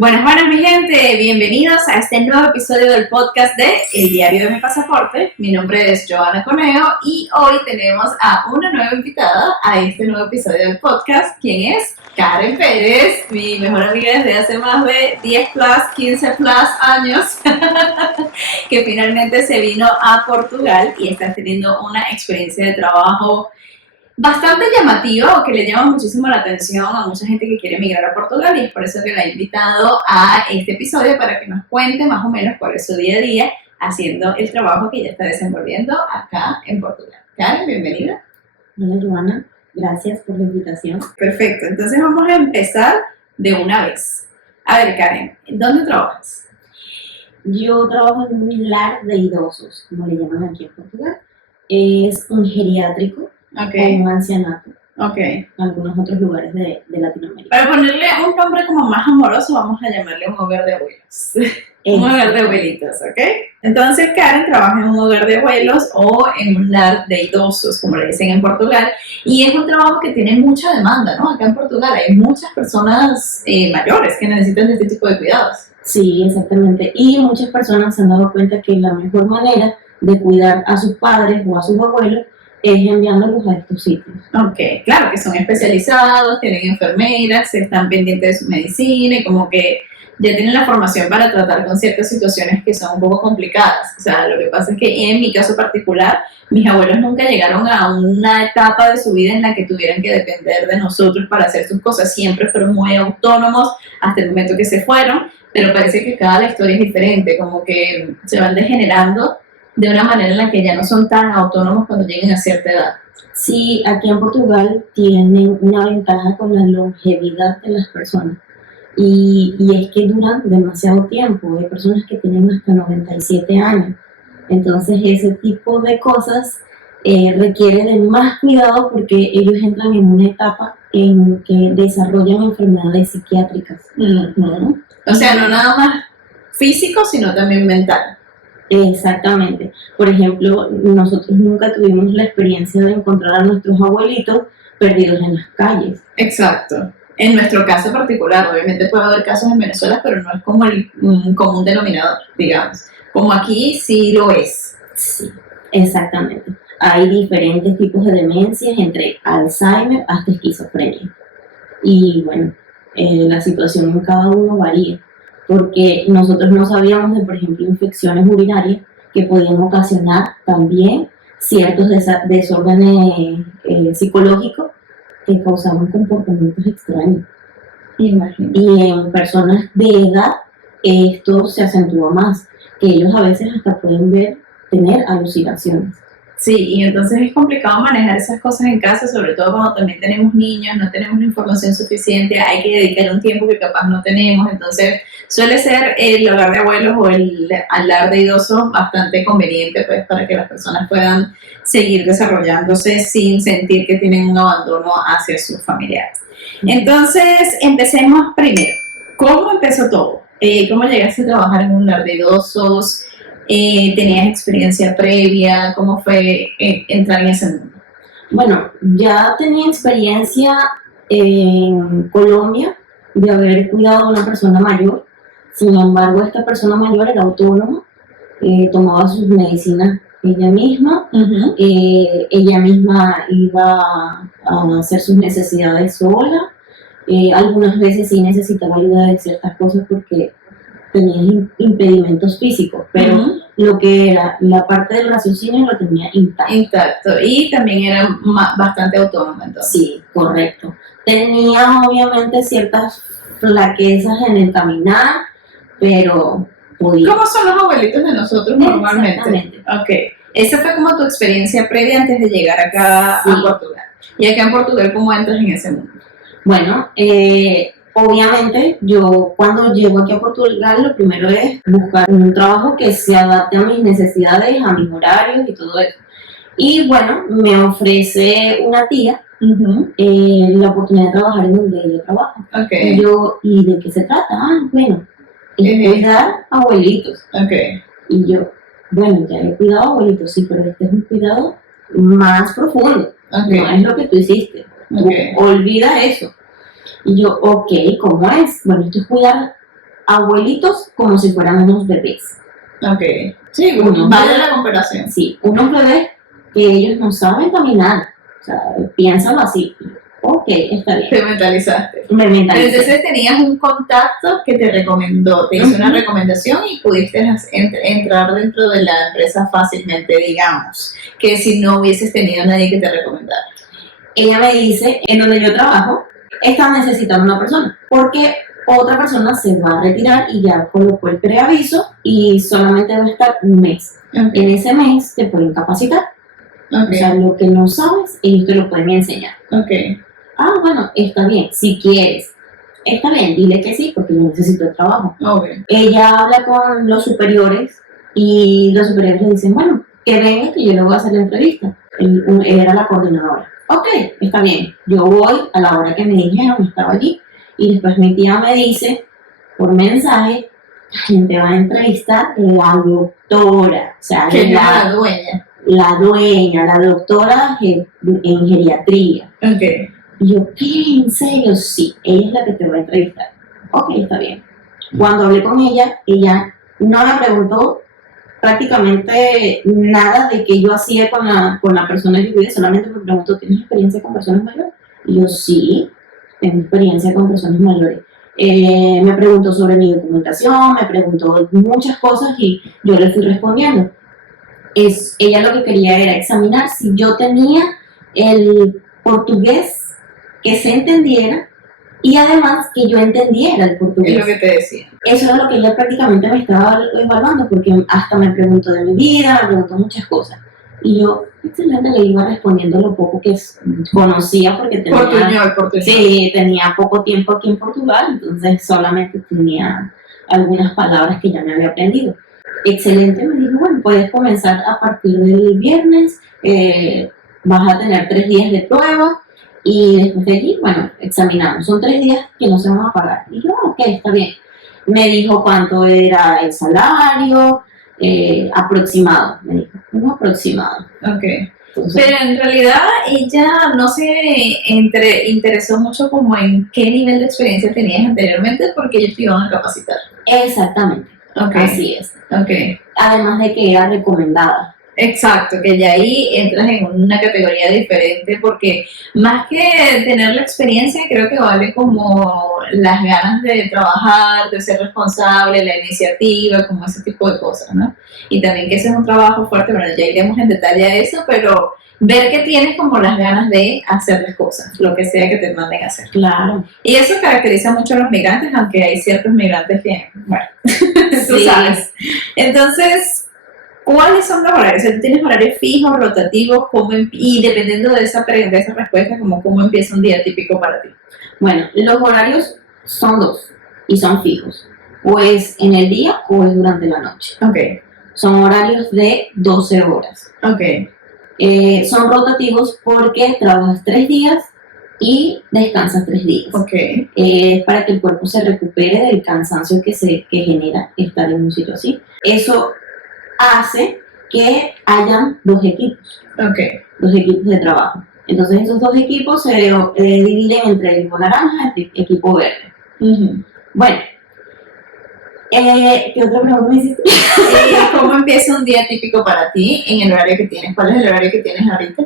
Buenas, mi gente, bienvenidos a este nuevo episodio del podcast de El Diario de mi Pasaporte. Mi nombre es Joana Conejo y hoy tenemos a una nueva invitada a este nuevo episodio del podcast, quien es Karen Pérez, mi mejor amiga desde hace más de 10 plus, 15 plus años, que finalmente se vino a Portugal y está teniendo una experiencia de trabajo bastante llamativa o que le llama muchísimo la atención a mucha gente que quiere emigrar a Portugal, y es por eso que la he invitado a este episodio para que nos cuente más o menos cuál es su día a día haciendo el trabajo que ella está desenvolviendo acá en Portugal. Karen, bienvenida. Hola, Joana, gracias por la invitación. Perfecto, entonces vamos a empezar de una vez. A ver, Karen, ¿dónde trabajas? Yo trabajo en un lar de idosos, como le llaman aquí en Portugal. Es un geriátrico. Okay. O un ancianato. Okay. En algunos otros lugares de Latinoamérica. Para ponerle un nombre como más amoroso, vamos a llamarle un hogar de abuelos. Un hogar de abuelitos, ¿ok? Entonces Karen trabaja en un hogar de abuelos o en un lar de idosos, como le dicen en Portugal, y es un trabajo que tiene mucha demanda, ¿no? Acá en Portugal hay muchas personas mayores que necesitan de este tipo de cuidados. Sí, exactamente. Y muchas personas se han dado cuenta que la mejor manera de cuidar a sus padres o a sus abuelos es enviándolos a estos sitios. Ok, claro que son especializados, tienen enfermeras, están pendientes de su medicina y como que ya tienen la formación para tratar con ciertas situaciones que son un poco complicadas. O sea, lo que pasa es que en mi caso particular, mis abuelos nunca llegaron a una etapa de su vida en la que tuvieran que depender de nosotros para hacer sus cosas. Siempre fueron muy autónomos hasta el momento que se fueron, pero parece que cada historia es diferente, como que se van degenerando de una manera en la que ya no son tan autónomos cuando lleguen a cierta edad. Sí, aquí en Portugal tienen una ventaja con la longevidad de las personas. Y es que duran demasiado tiempo. Hay personas que tienen hasta 97 años. Entonces ese tipo de cosas requiere de más cuidado porque ellos entran en una etapa en que desarrollan enfermedades psiquiátricas. Uh-huh. O sea, no nada más físico, sino también mental. Exactamente. Por ejemplo, nosotros nunca tuvimos la experiencia de encontrar a nuestros abuelitos perdidos en las calles. Exacto. En nuestro caso particular, obviamente puede haber casos en Venezuela, pero no es como el común denominador, digamos. Como aquí sí lo es. Sí, exactamente. Hay diferentes tipos de demencias, entre Alzheimer hasta esquizofrenia. Y bueno, la situación en cada uno varía, porque nosotros no sabíamos de, por ejemplo, infecciones urinarias que podían ocasionar también ciertos desórdenes psicológicos que causaban comportamientos extraños. Imagínate. Y en personas de edad esto se acentúa más, que ellos a veces hasta pueden tener alucinaciones. Sí, y entonces es complicado manejar esas cosas en casa, sobre todo cuando también tenemos niños, no tenemos la información suficiente, hay que dedicar un tiempo que capaz no tenemos, entonces suele ser el hogar de abuelos o el lar de idosos bastante conveniente, pues, para que las personas puedan seguir desarrollándose sin sentir que tienen un abandono hacia sus familiares. Entonces, empecemos primero. ¿Cómo empezó todo? ¿Cómo llegaste a trabajar en un lar de idosos? ¿Tenías experiencia previa? ¿Cómo fue entrar en ese mundo? Bueno, ya tenía experiencia en Colombia de haber cuidado a una persona mayor. Sin embargo, esta persona mayor era autónoma, tomaba sus medicinas ella misma, uh-huh. Ella misma iba a hacer sus necesidades sola. Algunas veces sí necesitaba ayuda de ciertas cosas porque tenía impedimentos físicos, pero uh-huh. Lo que era la parte del raciocinio lo tenía intacto. Y también era bastante autónoma entonces. Sí, correcto. Tenía obviamente ciertas flaquezas en el caminar, pero podía. ¿Cómo son los abuelitos de nosotros normalmente? Exactamente. Okay. Esa fue como tu experiencia previa antes de llegar acá sí. A Portugal. Y acá en Portugal, ¿cómo entras en ese mundo? Bueno, obviamente, yo cuando llego aquí a Portugal, lo primero es buscar un trabajo que se adapte a mis necesidades, a mis horarios y todo eso. Y bueno, me ofrece una tía uh-huh. La oportunidad de trabajar en donde ella trabaja. Okay. Y yo, ¿y de qué se trata? Bueno, es cuidar abuelitos. Okay. Y yo, bueno, ya he cuidado abuelitos, sí, pero este es un cuidado más profundo. Okay. No es lo que tú hiciste. Okay. Olvida eso. Y yo, ok, ¿cómo es? Bueno, esto es cuidar abuelitos como si fueran unos bebés. Ok. Sí, vale la comparación. Sí, unos bebés que ellos no saben caminar. O sea, piénsalo así. Ok, está bien. Te mentalizaste. Me mentalicé. Entonces tenías un contacto que te recomendó, te hizo una recomendación y pudiste entrar dentro de la empresa fácilmente, digamos, que si no hubieses tenido nadie que te recomendara. Ella me dice, en donde yo trabajo, está necesitando una persona, porque otra persona se va a retirar y ya colocó el preaviso y solamente va a estar un mes. Okay. En ese mes te pueden capacitar. Okay. O sea, lo que no sabes, ellos te lo pueden enseñar. Okay. Ah, bueno, está bien, si quieres. Está bien, dile que sí, porque yo necesito el trabajo. Okay. Ella habla con los superiores y los superiores le dicen, bueno, que venga que yo le voy a hacer la entrevista. Él era la coordinadora. Ok, está bien, yo voy a la hora que me dijeron, estaba allí, y después mi tía me dice, por mensaje, ¿quién te va a entrevistar? La doctora, o sea, la dueña. La dueña, la doctora en geriatría. Okay. Y yo, ¿qué? ¿En serio? Sí, ella es la que te va a entrevistar. Ok, está bien. Cuando hablé con ella no me preguntó prácticamente nada de que yo hacía con la persona que cuidé, solamente me preguntó, ¿tienes experiencia con personas mayores? Y yo, sí, tengo experiencia con personas mayores. Me preguntó sobre mi documentación, me preguntó muchas cosas y yo le fui respondiendo. Ella lo que quería era examinar si yo tenía el portugués que se entendiera y además que yo entendiera el portugués. Es lo que te decía. Eso era lo que ella prácticamente me estaba evaluando, porque hasta me preguntó de mi vida, me preguntó muchas cosas. Y yo, excelente, le iba respondiendo lo poco que conocía, porque tenía, Portuñol. Sí, tenía poco tiempo aquí en Portugal, entonces solamente tenía algunas palabras que ya me había aprendido. Excelente, me dijo, bueno, puedes comenzar a partir del viernes, vas a tener 3 días de prueba, y después de allí, bueno, examinamos. Son 3 días que no se van a pagar. Y yo, ok, está bien. Me dijo cuánto era el salario, aproximado. Me dijo, un aproximado. Ok. Entonces, pero en realidad ella no se interesó mucho como en qué nivel de experiencia tenías anteriormente porque ellos te iban a capacitar. Exactamente. Okay. Así es. Okay. Además de que era recomendada. Exacto, que ya ahí entras en una categoría diferente porque más que tener la experiencia, creo que vale como las ganas de trabajar, de ser responsable, la iniciativa, como ese tipo de cosas, ¿no? Y también que ese es un trabajo fuerte, bueno, ya iremos en detalle a eso, pero ver que tienes como las ganas de hacer las cosas, lo que sea que te manden a hacer. Claro. Y eso caracteriza mucho a los migrantes, aunque hay ciertos migrantes que, bueno, tú sabes. Entonces, ¿cuáles son los horarios? O sea, ¿tú tienes horarios fijos, rotativos? Y dependiendo de esa respuesta, ¿cómo empieza un día típico para ti? Bueno, los horarios son 2 y son fijos. O es en el día o es durante la noche. Okay. Son horarios de 12 horas. Okay. Son rotativos porque trabajas 3 días y descansas 3 días. Okay. Para que el cuerpo se recupere del cansancio que genera estar en un sitio así. Eso hace que hayan 2 equipos. Okay. 2 equipos de trabajo. Entonces esos 2 equipos se dividen entre el equipo naranja y el equipo verde. Uh-huh. Bueno, ¿qué otra pregunta me hiciste? ¿Cómo empieza un día típico para ti en el horario que tienes? ¿Cuál es el horario que tienes ahorita?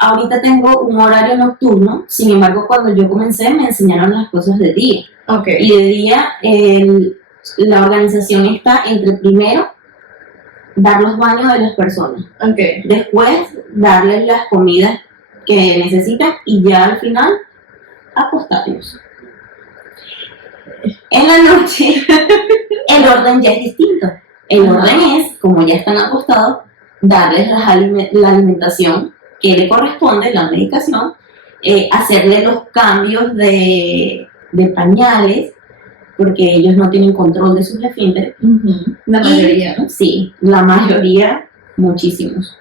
Ahorita tengo un horario nocturno, sin embargo cuando yo comencé me enseñaron las cosas de día. Okay. Y de día la organización está entre primero dar los baños de las personas, okay, después darles las comidas que necesitan y ya al final acostarlos. En la noche el orden ya es distinto. El orden es, como ya están acostados, darles la alimentación que le corresponde, la medicación, hacerle los cambios de pañales, porque ellos no tienen control de sus esfínteres. Uh-huh. La mayoría, ¿no? Sí, la mayoría, muchísimos.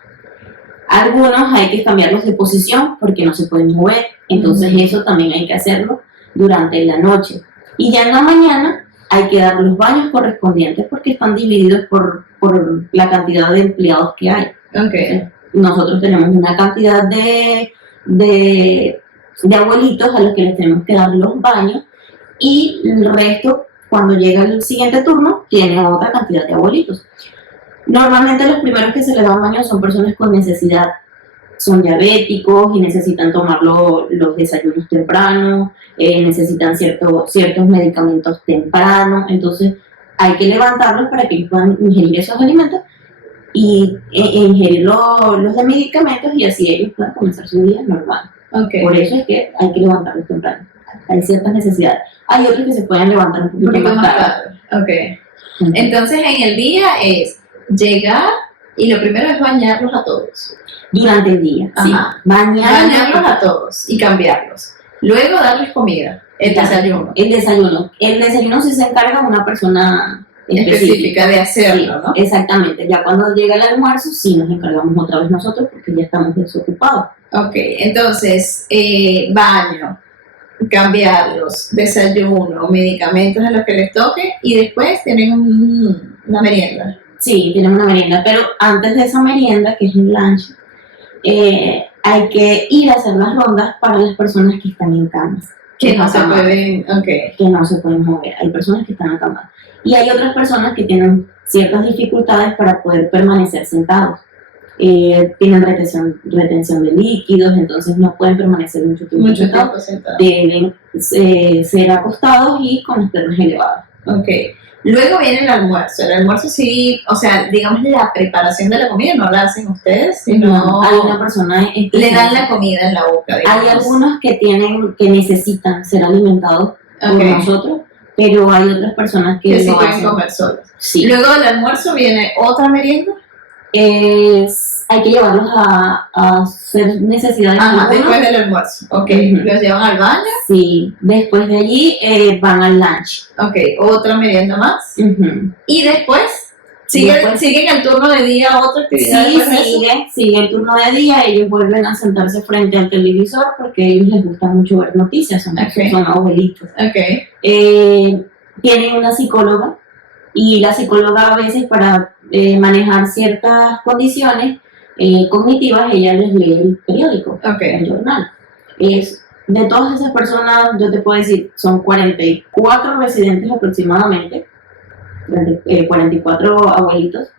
Algunos hay que cambiarlos de posición porque no se pueden mover, entonces eso también hay que hacerlo durante la noche. Y ya en la mañana hay que dar los baños correspondientes porque están divididos por la cantidad de empleados que hay. Okay. Nosotros tenemos una cantidad de abuelitos a los que les tenemos que dar los baños y el resto cuando llega el siguiente turno, tiene otra cantidad de abuelitos. Normalmente los primeros que se les dan baño son personas con necesidad, son diabéticos y necesitan tomar los desayunos temprano, necesitan ciertos medicamentos temprano, entonces hay que levantarlos para que ellos puedan ingerir esos alimentos y ingerir los de medicamentos y así ellos puedan comenzar su día normal. Okay. Por eso es que hay que levantarlos temprano. Hay ciertas necesidades. Hay otros que se pueden levantar un poquito más tarde. Okay. Entonces en el día es llegar y lo primero es bañarlos a todos. Durante el día, Ajá. sí. Bañarlos a todos y cambiarlos. Luego darles comida, el desayuno. El desayuno sí se encarga una persona específica de hacerlo, ¿no? Exactamente. Ya cuando llega el almuerzo sí nos encargamos otra vez nosotros porque ya estamos desocupados. Ok, entonces baño, cambiarlos, desayuno, medicamentos a los que les toque y después tienen una merienda. Sí, tienen una merienda, pero antes de esa merienda, que es el lunch, hay que ir a hacer las rondas para las personas que están en camas. Que no se pueden, que no se pueden mover. Hay personas que están acamadas. Y hay otras personas que tienen ciertas dificultades para poder permanecer sentados. Tienen retención de líquidos, entonces no pueden permanecer mucho tiempo sentados. Deben ser acostados y con las piernas elevadas. Ok. Luego viene el almuerzo. El almuerzo sí, o sea, digamos la preparación de la comida no la hacen ustedes, sino hay una persona le dan la comida en la boca. Digamos. Hay algunos que necesitan ser alimentados por nosotros, pero hay otras personas que sí lo pueden hacen. comer solos. Sí. Luego del almuerzo viene otra merienda. Hay que llevarlos a hacer necesidades. Después del almuerzo. Ok. Los llevan al baño. Sí. Después de allí van al lunch. Ok. Otra merienda más. Y después siguen el turno de día, otra actividad. Sí, sigue el turno de día. Ellos vuelven a sentarse frente al televisor porque a ellos les gusta mucho ver noticias. Son abuelitos. Okay. Tienen una psicóloga y la psicóloga a veces para manejar ciertas condiciones cognitivas, ella les lee el periódico, el jornal. De todas esas personas, yo te puedo decir, son 44 residentes aproximadamente, 44 abuelitos,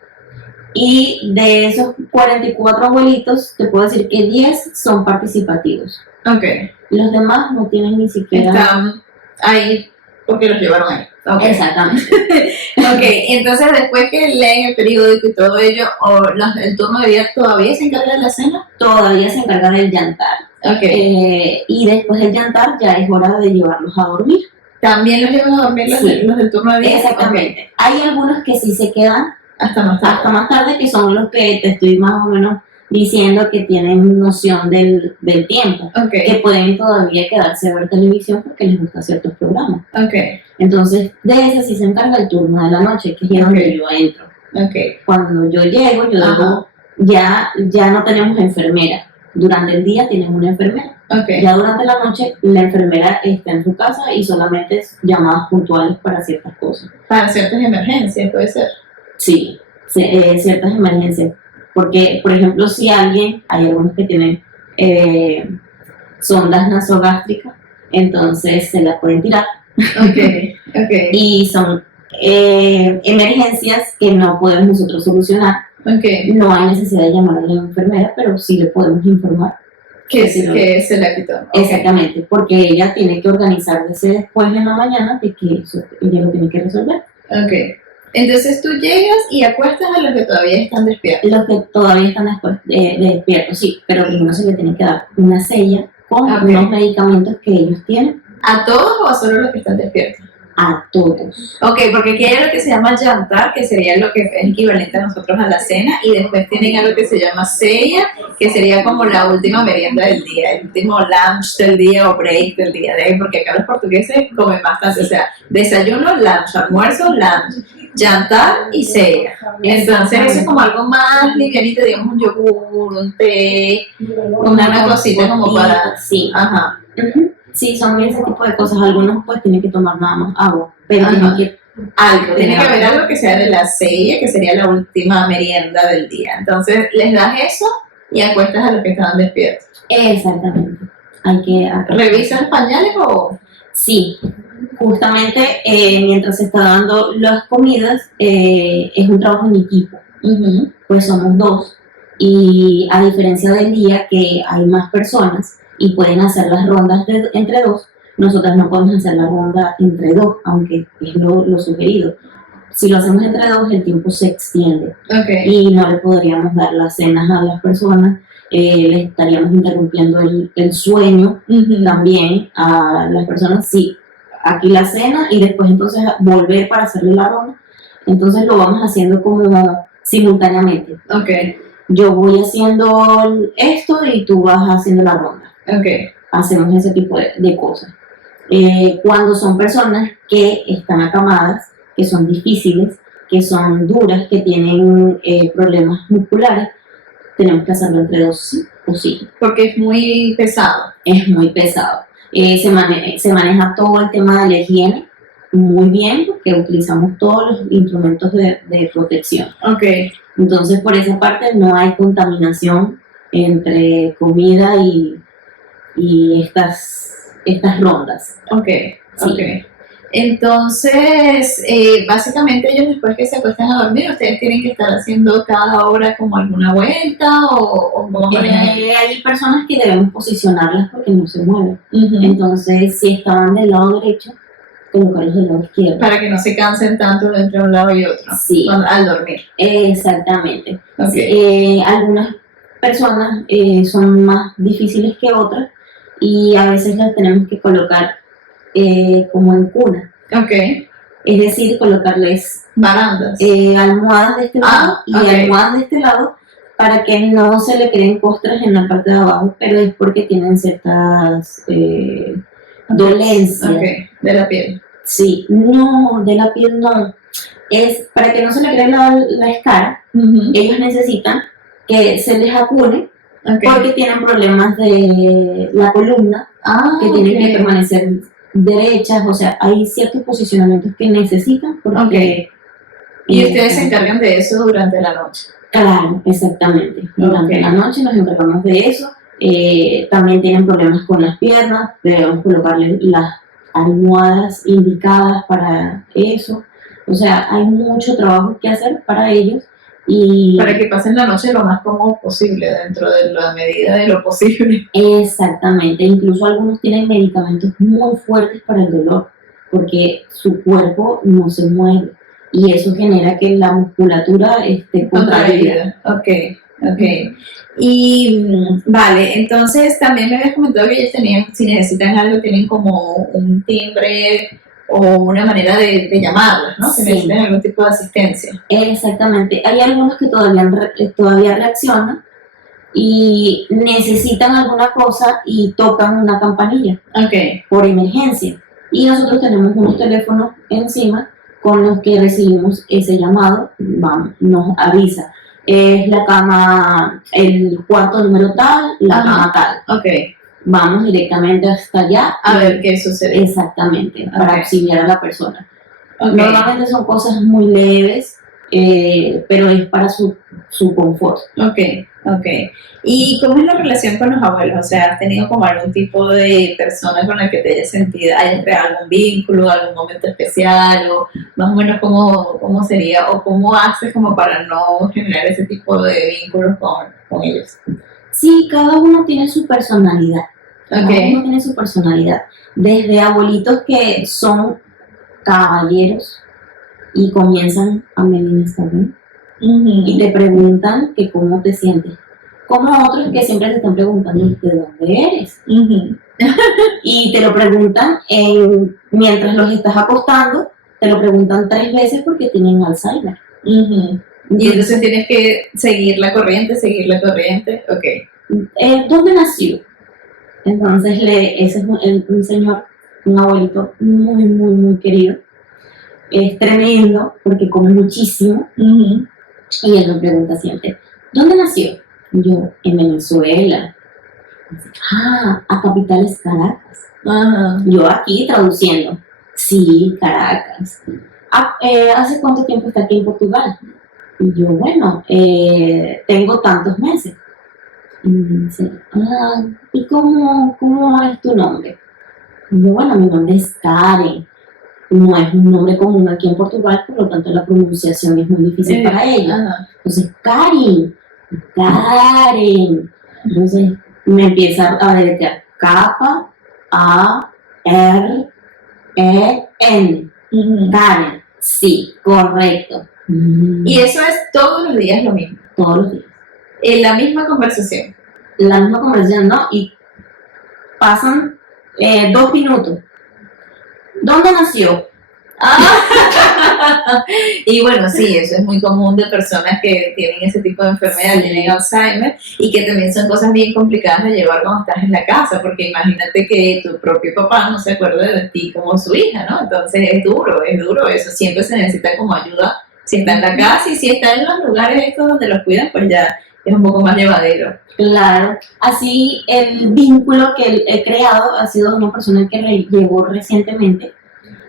y de esos 44 abuelitos, te puedo decir que 10 son participativos. Okay. Los demás no tienen ni siquiera... Están ahí porque los llevaron ahí. Okay. Exactamente. Ok, entonces después que leen el periódico y todo ello, el turno de día todavía se encarga de la cena. Todavía se encarga del yantar. Okay. Y después del yantar ya es hora de llevarlos a dormir. ¿También los llevan a dormir los del turno de día? Exactamente. Okay. Hay algunos que sí se quedan hasta más tarde, que son los que te estoy más o menos diciendo que tienen noción del tiempo, que pueden todavía quedarse a ver televisión porque les gusta ciertos programas. Entonces, de ese sí se encarga el turno de la noche, que es donde yo entro. Cuando yo llego, ya no tenemos enfermera. Durante el día tienen una enfermera. Ya durante la noche la enfermera está en su casa y solamente es llamadas puntuales para ciertas cosas. Para ciertas emergencias, puede ser. Sí, ciertas emergencias. Porque, por ejemplo, si hay algunos que tienen sondas nasogástricas, entonces se las pueden tirar. Y son emergencias que no podemos nosotros solucionar. No hay necesidad de llamar a la enfermera, pero sí le podemos informar. Que se la quitó. Exactamente, porque ella tiene que organizarse después en la mañana de que ella lo tiene que resolver. Entonces tú llegas y acuestas a los que todavía están despiertos. Los que todavía están despiertos, sí, pero primero se le tiene que dar una sella con unos medicamentos que ellos tienen. ¿A todos o a solo los que están despiertos? A todos. Porque aquí hay algo que se llama yantar, que sería lo que es equivalente a nosotros a la cena, y después tienen algo que se llama sella, que sería como la última merienda del día, el último lunch del día o break del día de hoy, porque acá los portugueses comen bastante, o sea, desayuno, lunch, almuerzo, lunch, yantar y sella. Entonces eso es como algo más livianito, digamos un yogur, un té, una cosita como para... Sí. Sí, son ese tipo de cosas. Algunos pues tienen que tomar nada más agua, pero tiene que haber algo que sea de la sella, que sería la última merienda del día. Entonces les das eso y acuestas a los que estaban despiertos. Exactamente. ¿Revisas pañales o...? Sí, justamente mientras se está dando las comidas, es un trabajo en equipo, pues somos dos. Y a diferencia del día que hay más personas y pueden hacer las rondas entre dos, nosotras no podemos hacer la ronda entre dos, aunque es lo sugerido. Si lo hacemos entre dos, el tiempo se extiende y no le podríamos dar las cenas a las personas, le estaríamos interrumpiendo el sueño también a las personas. Sí, aquí la cena y después entonces volver para hacerle la ronda. Entonces lo vamos haciendo como simultáneamente. Yo voy haciendo esto y tú vas haciendo la ronda. Hacemos ese tipo de cosas. Cuando son personas que están acamadas, que son difíciles, que son duras, que tienen problemas musculares, tenemos que hacerlo entre dos sí o sí. Porque es muy pesado. Es muy pesado. Se maneja todo el tema de la higiene muy bien, porque utilizamos todos los instrumentos de protección. Entonces, por esa parte no hay contaminación entre comida y estas rondas. Sí. Entonces, básicamente ellos después que se acuestan a dormir, ¿ustedes tienen que estar haciendo cada hora como alguna vuelta o cómo manejan? Hay personas que debemos posicionarlas porque no se mueven. Entonces, si estaban del lado derecho, colocarlos del lado izquierdo. Para que no se cansen tanto entre un lado y otro al dormir. Exactamente. Algunas personas son más difíciles que otras y a veces las tenemos que colocar como en cuna. Es decir, colocarles barandas, almohadas de este lado y almohadas de este lado para que no se le creen costras en la parte de abajo, pero es porque tienen ciertas dolencias. De la piel. Sí, no, de la piel no. Es para que no se le cree la escara, ellos necesitan que se les acune porque tienen problemas de la columna, que tienen que permanecer derechas, o sea, hay ciertos posicionamientos que necesitan porque... ¿Y ustedes se encargan de eso durante la noche? Claro, exactamente. Durante la noche nos encargamos de eso. También tienen problemas con las piernas, debemos colocarles las almohadas indicadas para eso. O sea, hay mucho trabajo que hacer para ellos. Y para que pasen la noche lo más cómodo posible, dentro de la medida de lo posible. Exactamente, incluso algunos tienen medicamentos muy fuertes para el dolor, porque su cuerpo no se mueve y eso genera que la musculatura esté contraída. Y vale, entonces también me habías comentado que ellos tenían, si necesitan algo, tienen como un timbre o una manera de llamarlas, ¿no? Si necesitan algún tipo de asistencia. Exactamente. Hay algunos que todavía reaccionan y necesitan alguna cosa y tocan una campanilla por emergencia. Y nosotros tenemos unos teléfonos encima con los que recibimos ese llamado, nos avisa. Es la cama, el cuarto número tal, la cama tal. Vamos directamente hasta allá a ver qué sucede. Exactamente, para auxiliar a la persona. Normalmente son cosas muy leves, pero es para su confort. ¿Y cómo es la relación con los abuelos? O sea, ¿has tenido como algún tipo de persona con la que te hayas creado algún vínculo, algún momento especial, o más o menos cómo sería, o cómo haces como para no generar ese tipo de vínculos con ellos? Sí, cada uno tiene su personalidad. Cada uno tiene su personalidad. Desde abuelitos que son caballeros y comienzan a medir esta vez y te preguntan que cómo te sientes. Como otros que siempre te están preguntando de dónde eres. Y te lo preguntan mientras los estás acostando, te lo preguntan 3 veces porque tienen Alzheimer. Y entonces tienes que seguir la corriente. ¿Dónde nació? Entonces ese es un señor, un abuelito muy, muy, muy querido. Es tremendo porque come muchísimo. Y él me pregunta siempre, ¿dónde nació? Yo, en Venezuela. A capitales Caracas. Yo aquí traduciendo. Sí, Caracas. ¿Hace cuánto tiempo está aquí en Portugal? Y yo, bueno, tengo tantos meses. Y me dice, ¿y cómo es tu nombre? Y yo, bueno, mi nombre es Karen. no es un nombre común aquí en Portugal, por lo tanto la pronunciación es muy difícil para ella. Entonces, Karen. Entonces me empieza a deletrear K-A-R-E-N. Karen. Sí, correcto. Y eso es todos los días lo mismo. Todos los días. En la misma conversación. La misma conversación, ¿no? Y pasan 2 minutos. ¿Dónde nació? Y bueno, sí, eso es muy común de personas que tienen ese tipo de enfermedad, Sí. tienen Alzheimer, y que también son cosas bien complicadas de llevar cuando estás en la casa, porque imagínate que tu propio papá no se acuerda de ti como su hija, ¿no? Entonces es duro eso, siempre se necesita como ayuda, si está en la casa y si está en los lugares estos donde los cuidan, pues ya es un poco más llevadero. Claro, así el vínculo que he creado ha sido una persona que llegó recientemente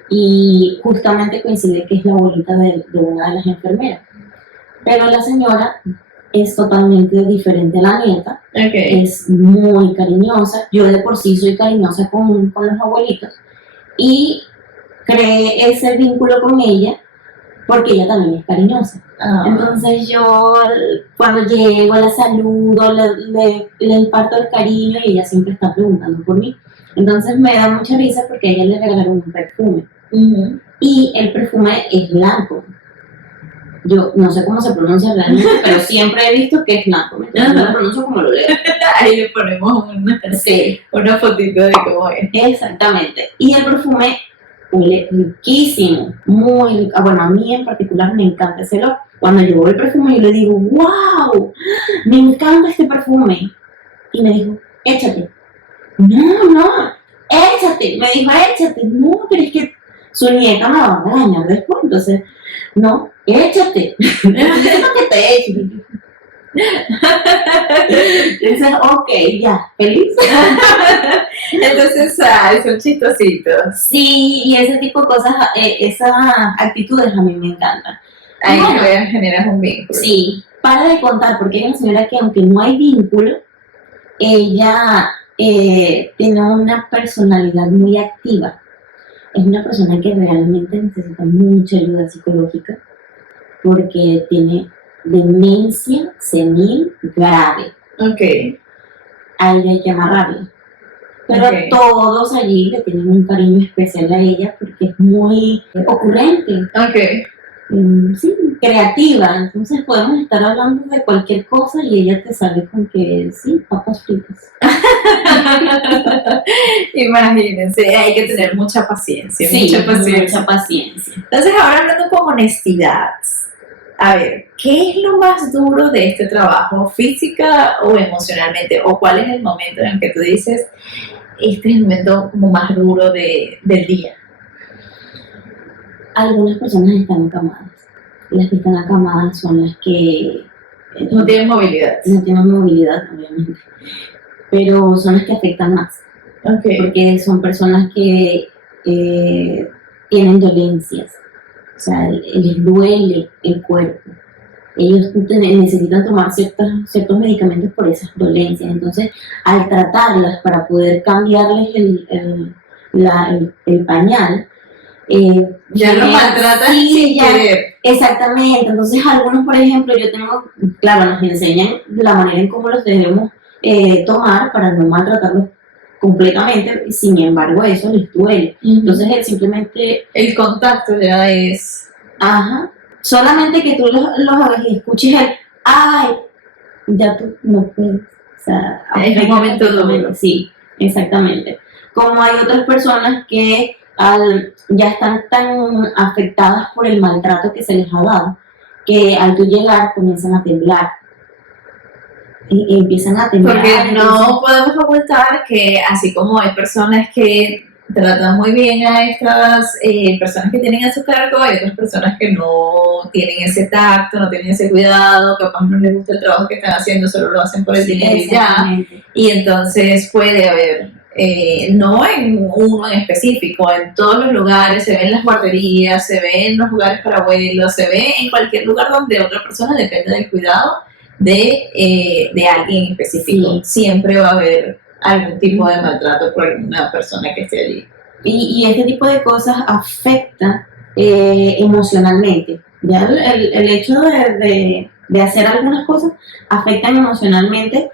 y justamente coincide que es la abuelita de una de las enfermeras. Pero la señora es totalmente diferente a la nieta, es muy cariñosa, yo de por sí soy cariñosa con los abuelitos y creé ese vínculo con ella porque ella también es cariñosa. Entonces yo cuando llego la saludo, le imparto el cariño y ella siempre está preguntando por mí. Entonces me da mucha risa porque a ella le regalaron un perfume. Y el perfume es blanco. Yo no sé cómo se pronuncia realmente, pero siempre he visto que es blanco. Yo lo pronuncio como lo leo. Ahí le ponemos una fotito de cómo es. Exactamente. Y el perfume huele riquísimo, muy, bueno, a mí en particular me encanta ese olor. Cuando llegó el perfume yo le digo, wow, me encanta este perfume. Y me dijo, échate. No, échate. Me dijo, échate. No, pero es que su nieta me va a regañar después. Entonces, no, échate. Necesito que te eches. Entonces, ok, ya, feliz. Entonces, son chistositos. Sí, y ese tipo de cosas, esas actitudes a mí me encantan. Ahí Bueno, generas un vínculo. sí, para de contar, porque hay una señora que aunque no hay vínculo, ella tiene una personalidad muy activa. Es una persona que realmente necesita mucha ayuda psicológica porque tiene demencia senil grave. A ella hay que amarrarla. Pero todos allí le tienen un cariño especial a ella porque es muy ocurrente. Sí, creativa. Entonces podemos estar hablando de cualquier cosa y ella te sale con que sí, papas fritas. Imagínense, hay que tener mucha paciencia. Sí, mucha paciencia. Entonces, ahora hablando con honestidad, a ver, ¿qué es lo más duro de este trabajo, física o emocionalmente? ¿O cuál es el momento en el que tú dices, este es el momento como más duro del día? Algunas personas están acamadas. Las que están acamadas son las que no tienen movilidad. No tienen movilidad, obviamente. Pero son las que afectan más. Porque son personas que tienen dolencias. O sea, les duele el cuerpo. Ellos necesitan tomar ciertos medicamentos por esas dolencias. Entonces, al tratarlas para poder cambiarles el pañal, ya los maltratan sin querer. Exactamente. Entonces, algunos, por ejemplo, nos enseñan la manera en cómo los debemos tomar para no maltratarlos completamente, sin embargo eso les duele. Entonces él simplemente... El contacto ya es... Solamente que tú los hagas y escuches el ¡ay! Ya tú no puedes. O sea, es un momento duro. Sí, exactamente. Como hay otras personas que ya están tan afectadas por el maltrato que se les ha dado, que al tú llegar comienzan a temblar. Y empiezan a temblar. Porque no podemos ocultar que así como hay personas que tratan muy bien a estas personas que tienen a su cargo, hay otras personas que no tienen ese tacto, no tienen ese cuidado, capaz no les gusta el trabajo que están haciendo, solo lo hacen por el dinero y ya. Y entonces puede haber, no en uno en específico, en todos los lugares, se ve en las guarderías, se ve en los lugares para abuelos, se ve en cualquier lugar donde otra persona depende del cuidado de alguien específico. Sí. Siempre va a haber algún tipo de maltrato por alguna persona que esté allí. Y este tipo de cosas afecta emocionalmente. Ya el hecho de hacer algunas cosas afectan emocionalmente,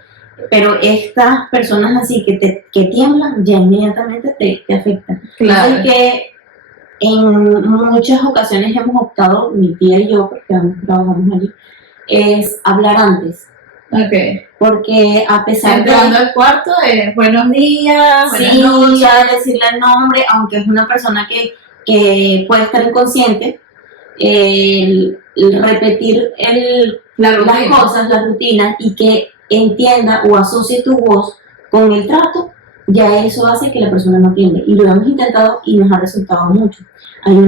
pero estas personas así que tiemblan ya inmediatamente te afectan. Claro. Entonces que en muchas ocasiones hemos optado, mi tía y yo, porque ambos trabajamos allí, es hablar antes. Ok. Porque a pesar Entrando al cuarto, buenos días, buenas sí, noches. ya decirle el nombre, aunque es una persona que puede estar inconsciente, el repetir las cosas, las rutinas, y que entienda o asocie tu voz con el trato, ya eso hace que la persona no entienda. Y lo hemos intentado y nos ha resultado mucho.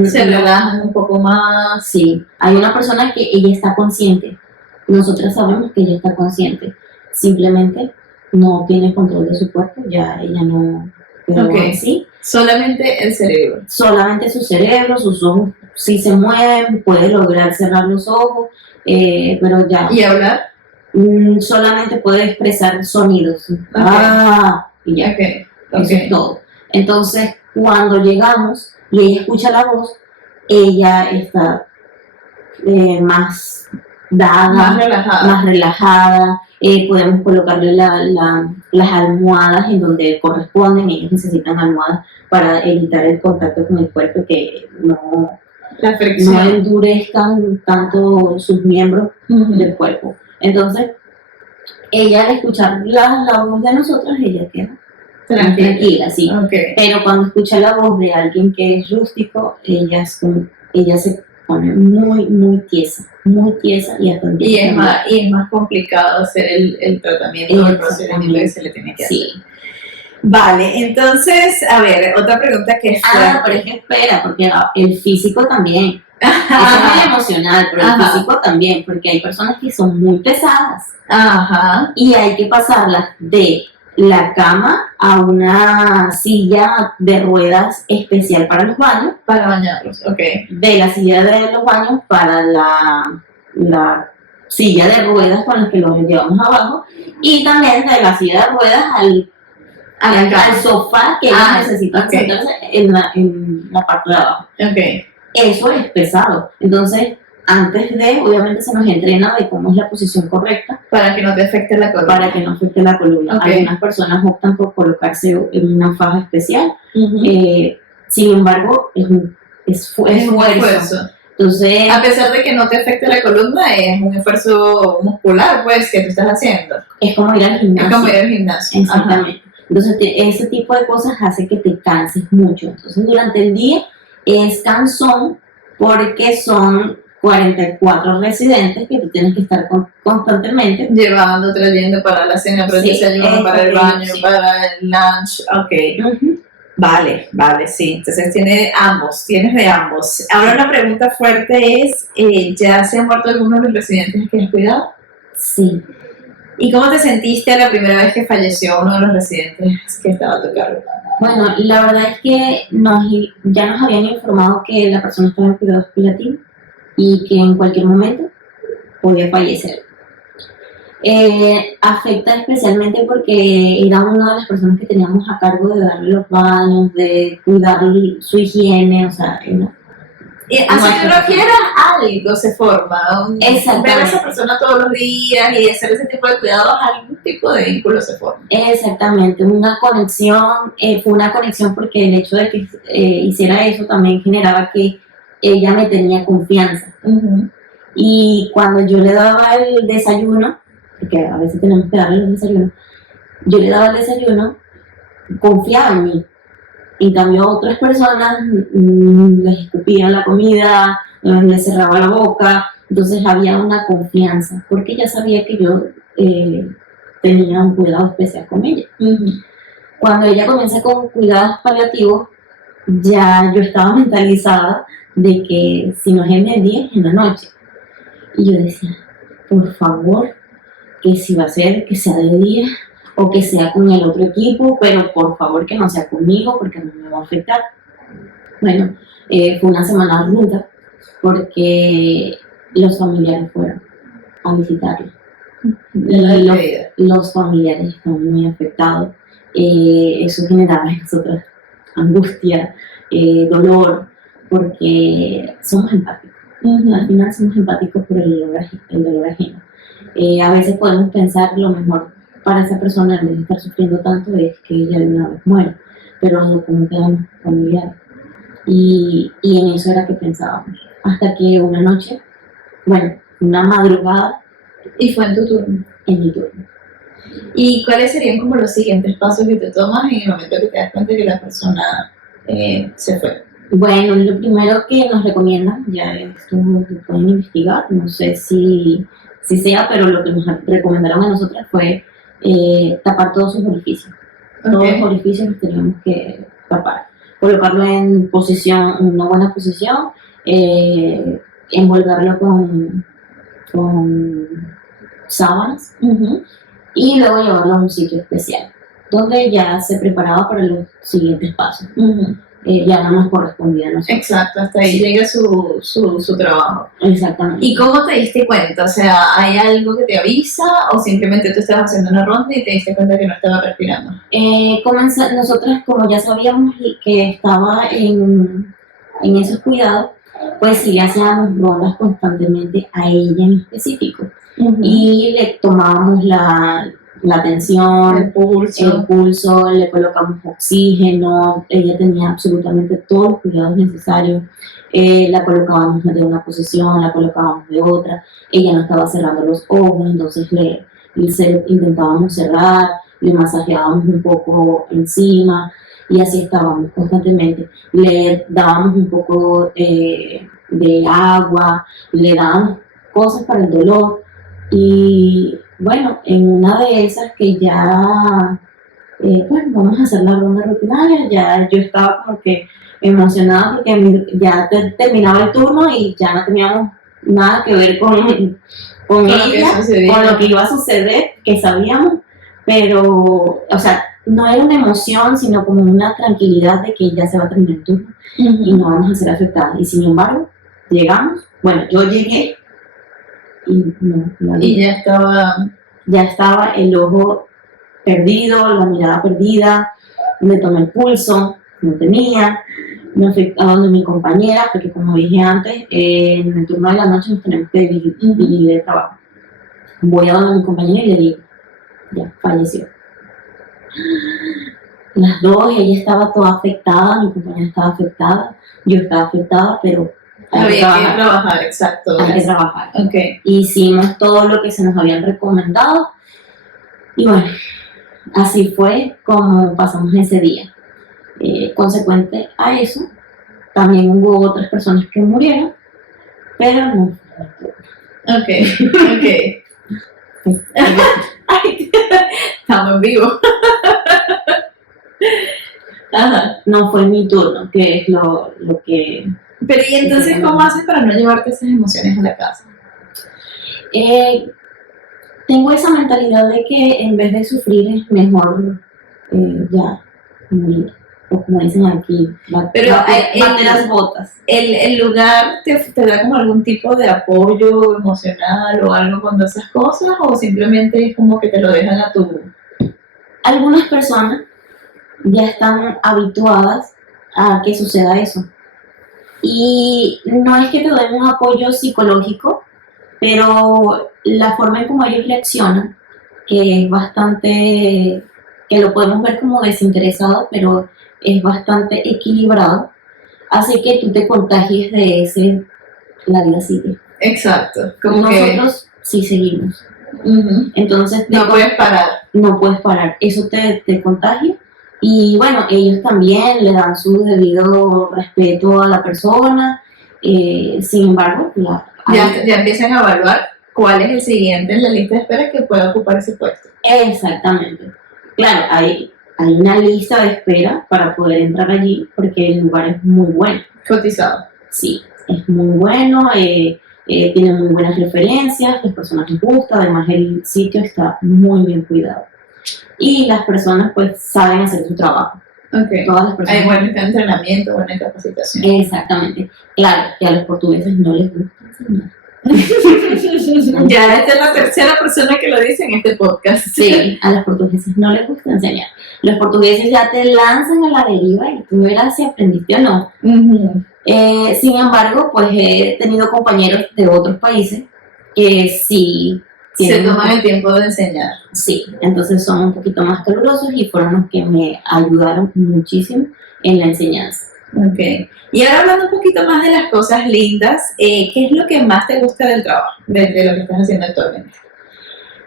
Se relajan un poco más. Sí, hay una persona que ella está consciente. Nosotras sabemos que ella está consciente. Simplemente no tiene control de su cuerpo, ya ella no Okay. así. Solamente el cerebro. Solamente su cerebro, sus ojos sí se mueven, puede lograr cerrar los ojos, pero ya. ¿Y hablar? Solamente puede expresar sonidos. Y ya. Okay. Eso es todo. Entonces, cuando llegamos y ella escucha la voz, ella está más dada, más relajada. Podemos colocarle las almohadas en donde corresponden. Ellos necesitan almohadas para evitar el contacto con el cuerpo, que no endurezcan tanto sus miembros del cuerpo. Entonces, ella al escuchar la voz de nosotros, ella queda tranquila, sí. Okay. Pero cuando escucha la voz de alguien que es rústico, ella se pone muy tiesa y hasta y es más complicado hacer el tratamiento o el procedimiento que se le tiene que hacer. Sí. Vale, entonces, a ver, otra pregunta que es... pero es que espera, porque el físico también. Eso es muy emocional, pero el físico también, porque hay personas que son muy pesadas. Ajá. Y hay que pasarlas de la cama a una silla de ruedas especial para los baños. Para bañarlos, ok. De la silla de los baños para la silla de ruedas con la que los llevamos abajo. Y también de la silla de ruedas al sofá que ellos necesitan sentarse en la parte de abajo. Okay. Eso es pesado. Entonces, antes de, obviamente se nos entrena de cómo es la posición correcta. Para que no te afecte la columna. Para que no afecte la columna. Okay. Algunas personas optan por colocarse en una faja especial. Sin embargo, es un esfuerzo. Entonces, a pesar de que no te afecte la columna, es un esfuerzo muscular, pues, que tú estás haciendo. Es como ir al gimnasio. Exactamente. Ajá. Entonces, ese tipo de cosas hace que te canses mucho. Entonces, durante el día es cansón porque son 44 residentes que tú tienes que estar constantemente llevando, trayendo para la cena, para el desayuno, para el baño, para el lunch. Ok. Vale, sí. Entonces tienes de ambos. Ahora la pregunta fuerte es, ¿ya se han muerto algunos de los residentes que has cuidado? Sí. ¿Y cómo te sentiste la primera vez que falleció uno de los residentes que estaba a tu cargo? Bueno, la verdad es que ya nos habían informado que la persona estaba en cuidados paliativos y que en cualquier momento podía fallecer. Afecta especialmente porque era una de las personas que teníamos a cargo de darle los baños, de cuidar su higiene, o sea, así que no quieras algo se forma, ver a esa persona todos los días y hacer ese tipo de cuidados, algún tipo de vínculo se forma. Exactamente, una conexión, fue una conexión porque el hecho de que hiciera eso también generaba que ella me tenía confianza. Y cuando yo le daba el desayuno, porque a veces tenemos que darle los desayunos, yo le daba el desayuno, confiaba en mí. En cambio, a otras personas les escupían la comida, les cerraba la boca, entonces había una confianza, porque ella sabía que yo tenía un cuidado especial con ella. Cuando ella comienza con cuidados paliativos, ya yo estaba mentalizada de que si no es en el día, es en la noche. Y yo decía, por favor, que si va a ser, que sea de día o que sea con el otro equipo, pero por favor que no sea conmigo porque no me va a afectar. Bueno, fue una semana ruda porque los familiares fueron a visitarlo. Los familiares están muy afectados. Eso generaba en nosotros angustia, dolor, porque somos empáticos. Al final somos empáticos por el dolor ajeno. A veces podemos pensar lo mejor para esa persona en vez de estar sufriendo tanto es que ella de una vez muere, pero como quedan familiares. Y en eso era que pensábamos. Hasta que una noche, bueno, una madrugada. Y fue en tu turno. En mi turno. ¿Y cuáles serían como los siguientes pasos que te tomas en el momento que te das cuenta que la persona se fue? Bueno, lo primero que nos recomiendan, ya esto lo pueden investigar, no sé si sea, pero lo que nos recomendaron a nosotras fue tapar todos sus orificios. Okay. Todos los orificios los teníamos que tapar. Colocarlo en una buena posición, envolverlo con sábanas y luego llevarlo a un sitio especial, donde ya se preparaba para los siguientes pasos. Ya no nos correspondía a nosotros. Exacto, hasta ahí llega su trabajo. Exactamente. ¿Y cómo te diste cuenta? O sea, ¿hay algo que te avisa o simplemente tú estabas haciendo una ronda y te diste cuenta que no estaba respirando? Nosotras, como ya sabíamos que estaba en esos cuidados, pues sí le hacíamos rondas constantemente a ella en específico. Y le tomábamos la tensión, el pulso, le colocamos oxígeno, ella tenía absolutamente todos los cuidados necesarios, la colocábamos de una posición, la colocábamos de otra, ella no estaba cerrando los ojos, entonces intentábamos cerrar, le masajeábamos un poco encima y así estábamos constantemente. Le dábamos un poco de agua, le dábamos cosas para el dolor. Y bueno, en una de esas que ya, vamos a hacer la ronda rutinaria, ya yo estaba como que emocionada porque ya terminaba el turno y ya no teníamos nada que ver con ella, con lo que iba a suceder, que sabíamos, pero, o sea, no era una emoción, sino como una tranquilidad de que ya se va a terminar el turno y no vamos a ser afectadas. Y sin embargo, llegamos, bueno, yo llegué, y ya estaba el ojo perdido, la mirada perdida, me tomé el pulso, no tenía, me fui a donde mi compañera, porque como dije antes, en el turno de la noche nos tenemos que dividir el trabajo. Voy a donde mi compañera y le digo, ya, falleció. Las dos, ella estaba toda afectada, mi compañera estaba afectada, yo estaba afectada, pero había que trabajar, exacto. Hay que trabajar. Okay. Hicimos todo lo que se nos habían recomendado y bueno, así fue como pasamos ese día. Consecuente a eso, también hubo otras personas que murieron, pero no. Ok. Estamos en vivo. Ajá. No fue mi turno, que es lo que... Pero ¿y entonces cómo haces para no llevarte esas emociones a la casa? Tengo esa mentalidad de que en vez de sufrir es mejor ya morir. O como dicen aquí, bater las botas. ¿El lugar te da como algún tipo de apoyo emocional o algo cuando haces cosas? ¿O simplemente es como que te lo dejan a tu...? Algunas personas ya están habituadas a que suceda eso. Y no es que te den un apoyo psicológico, pero la forma en cómo ellos reaccionan, que es bastante, que lo podemos ver como desinteresado, pero es bastante equilibrado, hace que tú te contagies de ese, la vida sigue. Exacto. Como nosotros sí seguimos. Entonces no puedes parar. No puedes parar, eso te contagia. Y bueno, ellos también le dan su debido respeto a la persona, sin embargo, ya empiezan a evaluar cuál es el siguiente en la lista de espera que pueda ocupar ese puesto. Exactamente. Claro, hay una lista de espera para poder entrar allí porque el lugar es muy bueno. Cotizado. Sí, es muy bueno, tiene muy buenas referencias, las personas les gusta, además el sitio está muy bien cuidado. Y las personas pues saben hacer su trabajo. Okay. Todas las personas. Hay buen entrenamiento, buena capacitación. Exactamente. Claro, que a los portugueses no les gusta enseñar. Ya esta es la tercera persona que lo dice en este podcast. Sí, a los portugueses no les gusta enseñar. Los portugueses ya te lanzan a la deriva y tú verás si aprendiste o no. Ujú. Sin embargo, pues he tenido compañeros de otros países que sí Se tienen, toman el tiempo de enseñar. sí, entonces son un poquito más calurosos y fueron los que me ayudaron muchísimo en la enseñanza. Ok. Y ahora hablando un poquito más de las cosas lindas, ¿qué es lo que más te gusta del trabajo, de lo que estás haciendo actualmente?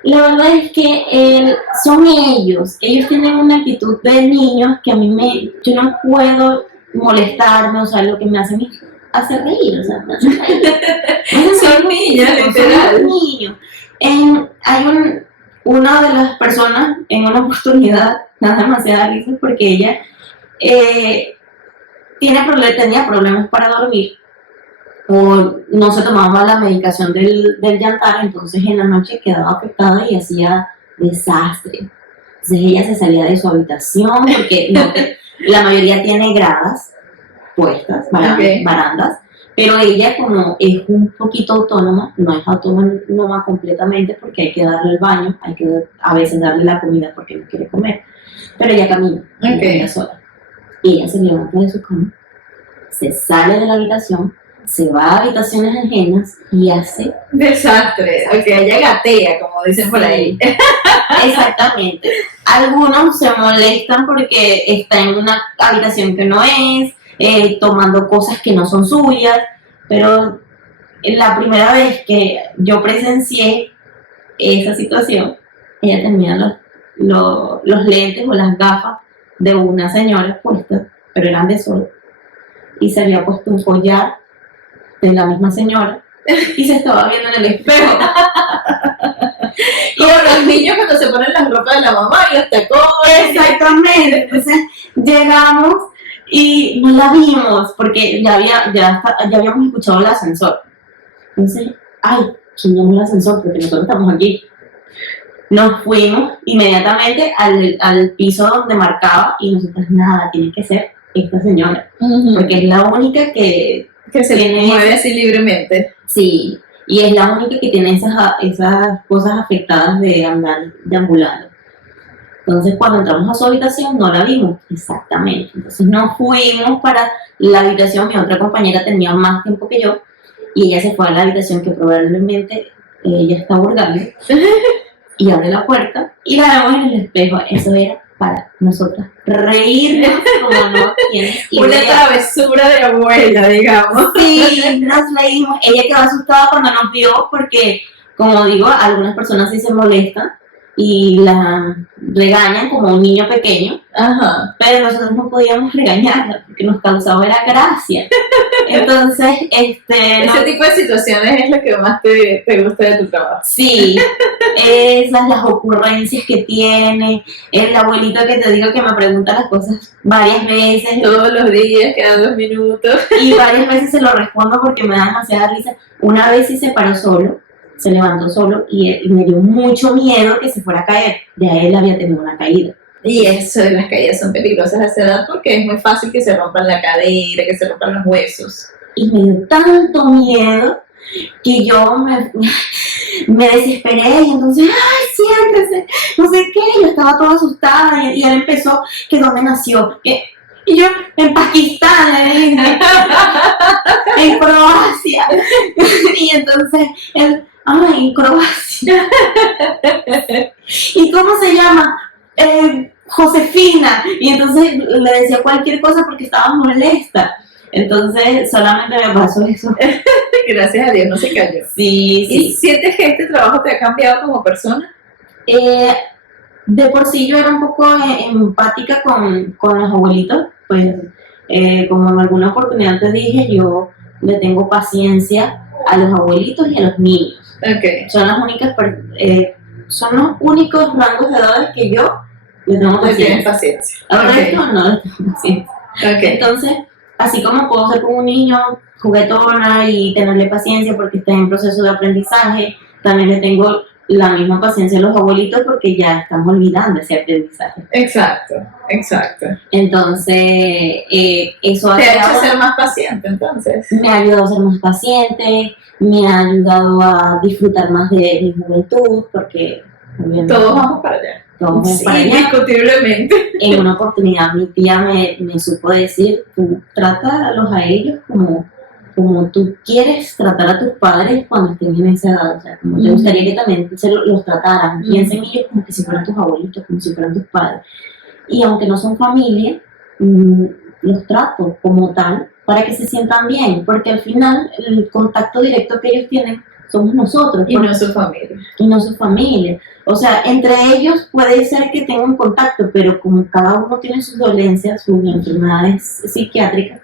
La verdad es que son ellos tienen una actitud de niños que a mí yo no puedo molestarme, o sea, lo que me hacen es hacer reír, o sea, me hacen reír. Son niños, literal. Son niños. Una de las personas en una oportunidad, da demasiada risa porque ella tenía problemas para dormir o no se tomaba la medicación del llantar, entonces en la noche quedaba afectada y hacía desastre. Entonces ella se salía de su habitación porque la mayoría tiene gradas puestas, barandas, pero ella como es un poquito autónoma, no es autónoma completamente porque hay que darle el baño, hay que a veces darle la comida porque no quiere comer, pero ella camina, ella sola. Y ella se levanta de su cama, se sale de la habitación, se va a habitaciones ajenas y hace desastre. Ok, ella gatea, como dicen por ahí. Exactamente. Algunos se molestan porque está en una habitación que no es, tomando cosas que no son suyas, pero la primera vez que yo presencié esa situación, ella tenía los lentes o las gafas de una señora puestas, pero eran de sol, y se había puesto un collar de la misma señora y se estaba viendo en el espejo. Como los niños cuando se ponen las ropas de la mamá y los tacones. Exactamente. Entonces llegamos y no la vimos porque ya habíamos escuchado el ascensor. Entonces, ay, ¿quién llamó el ascensor? Porque nosotros estamos aquí. Nos fuimos inmediatamente al piso donde marcaba y nosotros, nada, tiene que ser esta señora, porque es la única que se mueve así libremente. Sí, y es la única que tiene esas cosas afectadas de andar deambulando. Entonces, cuando entramos a su habitación, no la vimos exactamente. Entonces, nos fuimos para la habitación. Mi otra compañera tenía más tiempo que yo y ella se fue a la habitación que probablemente ella está hurgando y abre la puerta y la vemos en el espejo. Eso era para nosotras reírnos como no tienes idea. Una travesura de abuela, digamos. Sí, nos reímos. Ella quedó asustada cuando nos vio porque, como digo, algunas personas sí se molestan y la regañan como un niño pequeño. Ajá. Pero nosotros no podíamos regañarla porque nos causaba era gracia. Entonces, ese tipo de situaciones es lo que más te gusta de tu trabajo. Sí, las ocurrencias que tiene, el abuelito que te digo que me pregunta las cosas varias veces. Todos los días, cada 2 minutos. Y varias veces se lo respondo porque me da demasiada risa. Una vez sí se paró solo, se levantó solo y me dio mucho miedo que se fuera a caer. Ya él había tenido una caída. Y eso de las caídas son peligrosas a esa edad porque es muy fácil que se rompan la cadera, que se rompan los huesos. Y me dio tanto miedo que yo me desesperé y entonces, ay, siéntese, no sé qué, yo estaba toda asustada y él empezó, que dónde nació, y yo en Pakistán, en Croacia, y entonces él, ay, en Croacia, ¿y cómo se llama? Josefina, y entonces le decía cualquier cosa porque estaba molesta. Entonces solamente me pasó eso. Gracias a Dios no se cayó. Sí, sí. ¿Y sientes que este trabajo te ha cambiado como persona? De por sí yo era un poco empática con los abuelitos, pues como en alguna oportunidad te dije, yo le tengo paciencia a los abuelitos y a los niños. Okay. Son son los únicos rangos de edades que yo le tengo paciencia. Ahora esto no le tengo paciencia. Okay. Entonces, así como puedo ser con un niño juguetona y tenerle paciencia porque está en proceso de aprendizaje, también le tengo la misma paciencia de los abuelitos porque ya están olvidando ese aprendizaje. Exacto. Entonces, eso Te ha hecho ser más paciente, entonces. me ha ayudado a ser más paciente, me ha ayudado a disfrutar más de mi juventud, porque obviamente todos vamos para allá. todos vamos para allá. Indiscutiblemente. En una oportunidad mi tía me supo decir, tú trátalos a ellos como tú quieres tratar a tus padres cuando estén en esa edad, o sea, como te gustaría que también los trataran, piensa en ellos como que si fueran tus abuelitos, como si fueran tus padres. Y aunque no son familia, los trato como tal para que se sientan bien, porque al final el contacto directo que ellos tienen somos nosotros. Y no su familia. Y no su familia. O sea, entre ellos puede ser que tengan contacto, pero como cada uno tiene sus dolencias, sus enfermedades psiquiátricas,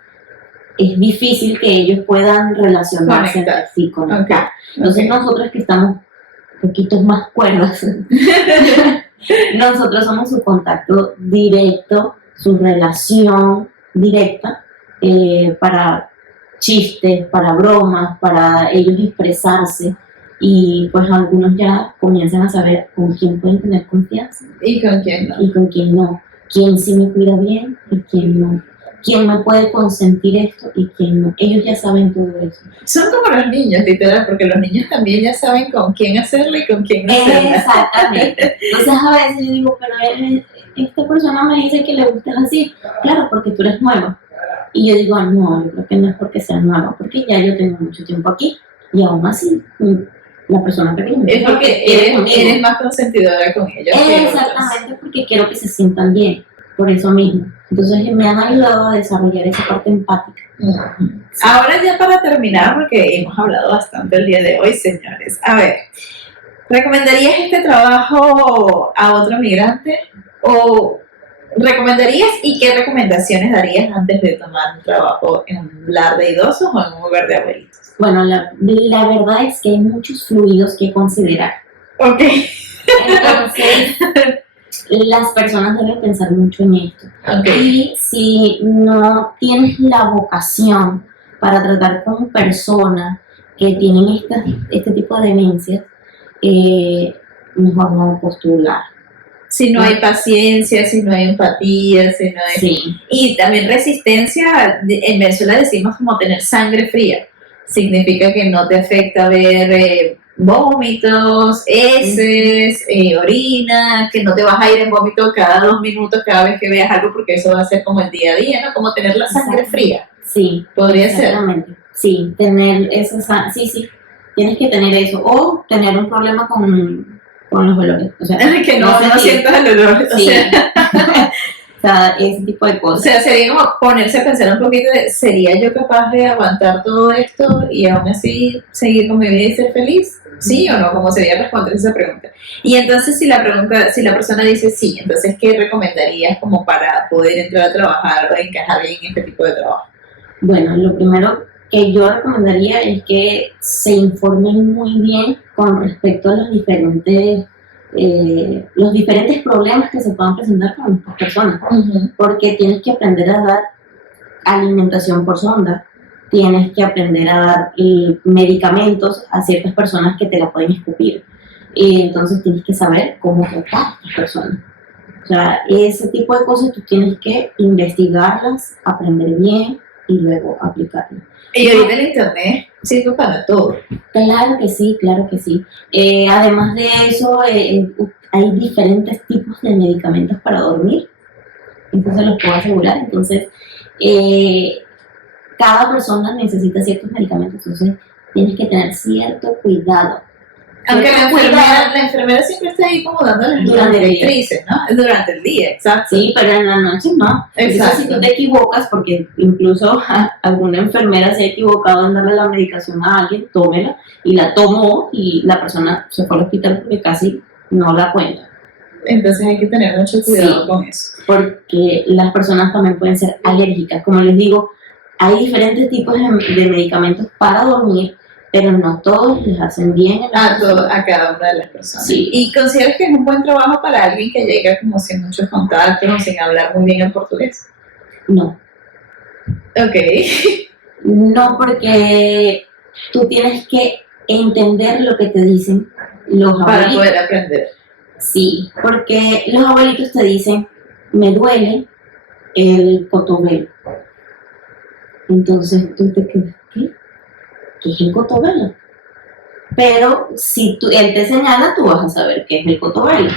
es difícil que ellos puedan relacionarse así con okay. Entonces nosotros que estamos un poquito más cuerdas, nosotros somos su contacto directo, su relación directa para chistes, para bromas, para ellos expresarse, y pues algunos ya comienzan a saber con quién pueden tener confianza y con quién no, y con quién no, quién sí me cuida bien y quién no, quién me puede consentir esto y quién no. Ellos ya saben todo eso. Son como los niños, literal, porque los niños también ya saben con quién hacerlo y con quién no hacerlo. Exactamente. Entonces a veces yo digo, pero esta persona me dice que le gustas así. Claro, porque tú eres nueva. Y yo digo, no, yo creo que no es porque sea nueva, porque ya yo tengo mucho tiempo aquí. Y aún así, la persona pequeña. Es porque eres más consentidora con ellos. Exactamente, porque quiero que se sientan bien, por eso mismo. Entonces me han ayudado a desarrollar esa parte empática. Sí. Ahora ya para terminar, porque hemos hablado bastante el día de hoy, señores. A ver, ¿recomendarías este trabajo a otro migrante? ¿O recomendarías y qué recomendaciones darías antes de tomar un trabajo en un hogar de idosos o en un hogar de abuelitos? Bueno, la verdad es que hay muchos fluidos que considerar. Ok. Entonces, las personas deben pensar mucho en esto. Okay. Y si no tienes la vocación para tratar con personas que tienen este tipo de demencias, mejor no postular. Si no hay paciencia, si no hay empatía, si no hay... Sí. Y también resistencia, en Venezuela decimos como tener sangre fría. Significa que no te afecta ver vómitos, heces, orina, que no te vas a ir en vómito cada 2 minutos cada vez que veas algo, porque eso va a ser como el día a día, ¿no? Como tener la sangre fría. Sí. Podría ser. Exactamente. Sí, tener esa... Sí. Tienes que tener eso. O tener un problema con los olores. O sea, que no sientas el olor. Sí. O sea, ese tipo de cosas. O sea, sería como ponerse a pensar un poquito de, ¿sería yo capaz de aguantar todo esto y aún así seguir con mi vida y ser feliz? ¿Sí o no? ¿Cómo sería responder esa pregunta? Y entonces si la persona dice sí, entonces ¿qué recomendarías como para poder entrar a trabajar o encajar bien en este tipo de trabajo? Bueno, lo primero que yo recomendaría es que se informen muy bien con respecto a los diferentes problemas que se puedan presentar con estas personas, porque tienes que aprender a dar alimentación por sonda, tienes que aprender a dar medicamentos a ciertas personas que te la pueden escupir, entonces tienes que saber cómo tratar a estas personas. O sea, ese tipo de cosas tú tienes que investigarlas, aprender bien y luego aplicarlas. Y ahorita el internet sirve para todo. Claro que sí. Además de eso, hay diferentes tipos de medicamentos para dormir. Entonces los puedo asegurar. Entonces, cada persona necesita ciertos medicamentos. Entonces, tienes que tener cierto cuidado. Aunque la enfermera siempre está ahí como dándole las directrices, ¿no? Durante el día, exacto. Sí, pero en la noche no. Entonces, si tú te equivocas, porque incluso alguna enfermera se ha equivocado en darle la medicación a alguien, tómela, y la tomó, y la persona se fue al hospital porque casi no la cuenta. Entonces hay que tener mucho cuidado con eso. Porque las personas también pueden ser alérgicas. Como les digo, hay diferentes tipos de medicamentos para dormir, pero no todos les hacen bien a cada una de las personas. Sí. ¿Y consideras que es un buen trabajo para alguien que llega como sin muchos contactos o sin hablar muy bien el portugués? No. Ok. No, porque tú tienes que entender lo que te dicen los Para abuelitos. poder aprender. Sí, porque los abuelitos te dicen, me duele el cotovelo. Entonces tú te quedas, ¿qué? ¿Qué es el cotovelo? Pero si él te señala, tú vas a saber qué es el cotovelo.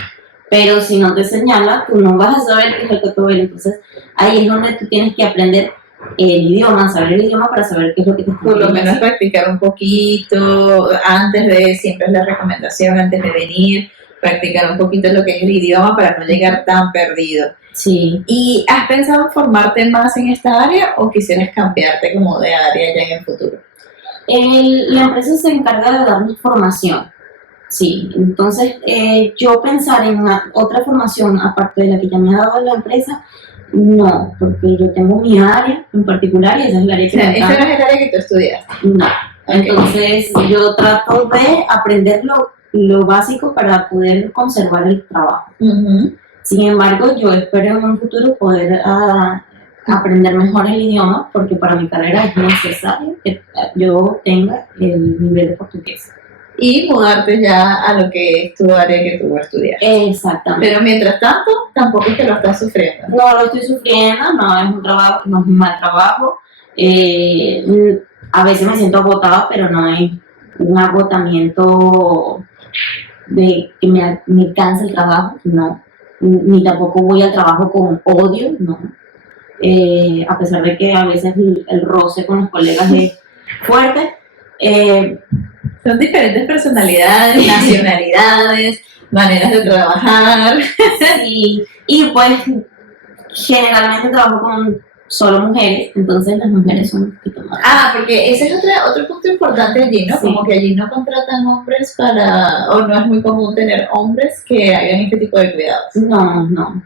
Pero si no te señala, tú no vas a saber qué es el cotovelo. Entonces ahí es donde tú tienes que aprender el idioma, saber el idioma para saber qué es lo que te está Por lo pidiendo. menos practicar un poquito antes de, siempre es la recomendación, antes de venir, practicar un poquito lo que es el idioma para no llegar tan perdido. Sí. ¿Y has pensado en formarte más en esta área o quisieras cambiarte como de área ya en el futuro? La empresa se encarga de darnos formación. Sí, entonces yo pensar en otra formación aparte de la que ya me ha dado la empresa, no, porque yo tengo mi área en particular y esa es el área O que sea, me esa no encanta. es el área que tú estudiaste. No, Ok. entonces yo trato de aprender lo básico para poder conservar el trabajo. Ujú. Sin embargo, yo espero en un futuro poder aprender mejor el idioma porque para mi carrera es necesario que yo tenga el nivel de portugués. Y mudarte ya a lo que es tu área que tú estudias. Exactamente. Pero mientras tanto, tampoco es que lo estás sufriendo. No lo estoy sufriendo, no es un trabajo, no es un mal trabajo. A veces me siento agotada, pero no es un agotamiento de que me cansa el trabajo, no. Ni tampoco voy al trabajo con odio, no. A pesar de que a veces el roce con los colegas es fuerte. Son diferentes personalidades, nacionalidades, maneras de trabajar. Y pues generalmente trabajo con solo mujeres, entonces las mujeres son un poquito más. Ah, porque ese es otro punto importante allí, ¿no? Sí. Como que allí no contratan hombres o no es muy común tener hombres que hagan este tipo de cuidados. No.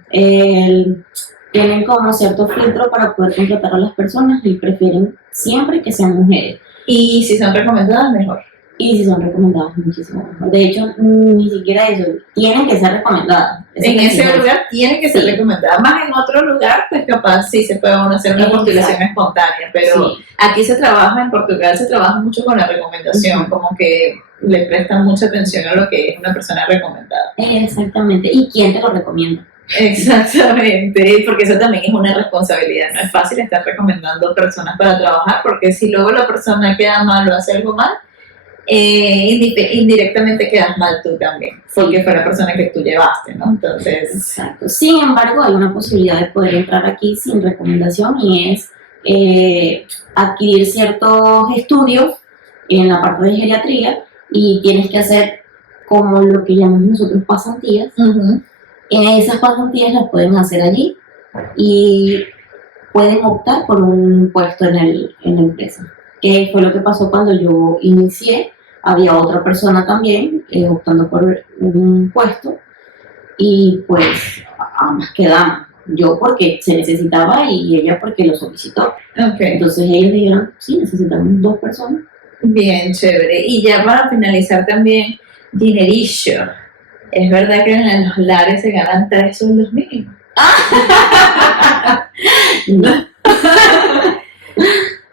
Tienen como cierto filtro para poder contratar a las personas y prefieren siempre que sean mujeres. Y si son recomendadas, mejor. Y si son recomendadas, muchísimo mejor. De hecho, ni siquiera eso, tienen que ser recomendadas. En ese lugar tiene que ser recomendada. Más en otro lugar, pues capaz sí se puede uno hacer una postulación espontánea, pero aquí se trabaja, en Portugal se trabaja mucho con la recomendación, como que le prestan mucha atención a lo que es una persona recomendada. Exactamente. ¿Y quién te lo recomienda? Exactamente, porque eso también es una responsabilidad. No es fácil estar recomendando personas para trabajar, porque si luego la persona queda mal o hace algo mal, indirectamente quedas mal tú también, porque fue la persona que tú llevaste, ¿no? Entonces. Exacto. Sin embargo, hay una posibilidad de poder entrar aquí sin recomendación y es adquirir ciertos estudios en la parte de geriatría y tienes que hacer como lo que llamamos nosotros pasantías. Uh-huh. Esas pasantías las pueden hacer allí y pueden optar por un puesto en la empresa. Que fue lo que pasó cuando yo inicié. Había otra persona también optando por un puesto y pues ambas quedamos. Yo porque se necesitaba y ella porque lo solicitó. Okay. Entonces ellos dijeron, sí, necesitamos 2 personas. Bien, chévere. Y ya para finalizar también, dinerillo. ¿Es verdad que en los lares se ganan 3 sueldos mínimos? No.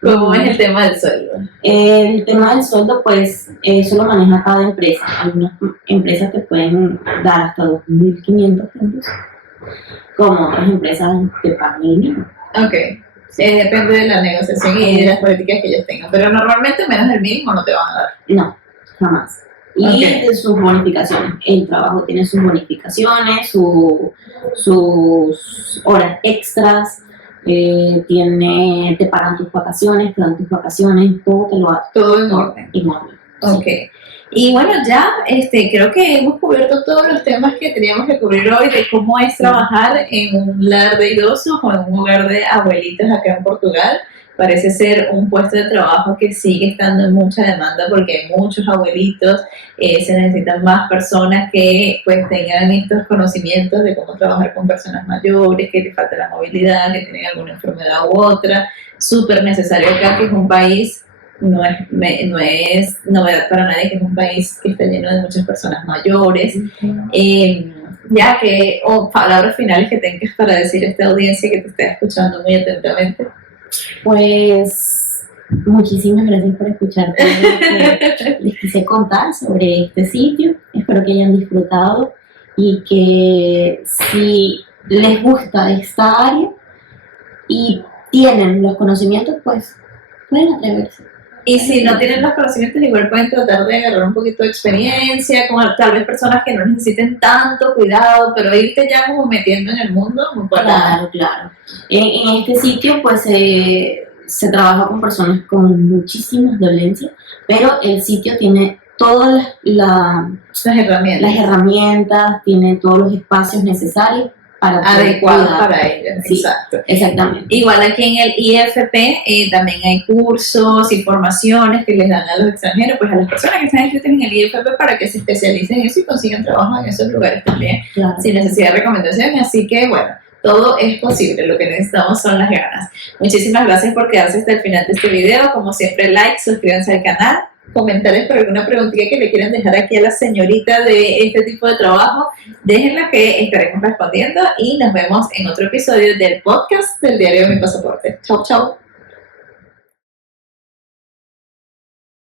¿Cómo es el tema del sueldo? El tema del sueldo, pues, eso lo maneja cada empresa. Algunas empresas te pueden dar hasta 2.500 puntos, como otras empresas te pagan el mínimo. Ok. Depende de la negociación y de las políticas que ellos tengan, pero normalmente menos del mínimo no te van a dar. No, jamás. Y de sus bonificaciones. El trabajo tiene sus bonificaciones, sus horas extras. Te pagan tus vacaciones, te dan tus vacaciones, todo te lo hacen. Todo en orden. En orden. Ok. Y bueno, ya creo que hemos cubierto todos los temas que teníamos que cubrir hoy de cómo es trabajar en un lar de idosos o en un hogar de abuelitos acá en Portugal. Parece ser un puesto de trabajo que sigue estando en mucha demanda porque hay muchos abuelitos, se necesitan más personas que pues tengan estos conocimientos de cómo trabajar con personas mayores, que les falta la movilidad, que tienen alguna enfermedad u otra. Súper necesario acá, que es un país, no es novedad para nadie, que es un país que está lleno de muchas personas mayores. Ya que, palabras finales que tengas para decir a esta audiencia que te está escuchando muy atentamente. Pues muchísimas gracias por escuchar todo lo que les quise contar sobre este sitio. Espero espero que hayan disfrutado y que si les gusta esta área y tienen los conocimientos, pues pueden atreverse. Y si no tienen los conocimientos, igual pueden tratar de agarrar un poquito de experiencia, como tal vez personas que no necesiten tanto cuidado, pero irte ya como metiendo en el mundo. Claro. En este sitio pues se trabaja con personas con muchísimas dolencias, pero el sitio tiene todas las herramientas, tiene todos los espacios necesarios para adecuados para ellos. Sí, exacto. Exactamente. Igual aquí en el IFP también hay cursos y formaciones que les dan a los extranjeros, pues a las personas que están inscritas en el IFP para que se especialicen en eso y consigan trabajo en esos lugares también, claro, sin necesidad de recomendaciones. Así que bueno, todo es posible, lo que necesitamos son las ganas. Muchísimas gracias por quedarse hasta el final de este video. Como siempre, like, suscríbanse al canal, comentarios por alguna preguntita que le quieran dejar aquí a la señorita de este tipo de trabajo, déjenla que estaremos respondiendo y nos vemos en otro episodio del podcast del Diario de mi Pasaporte. Chau, chau.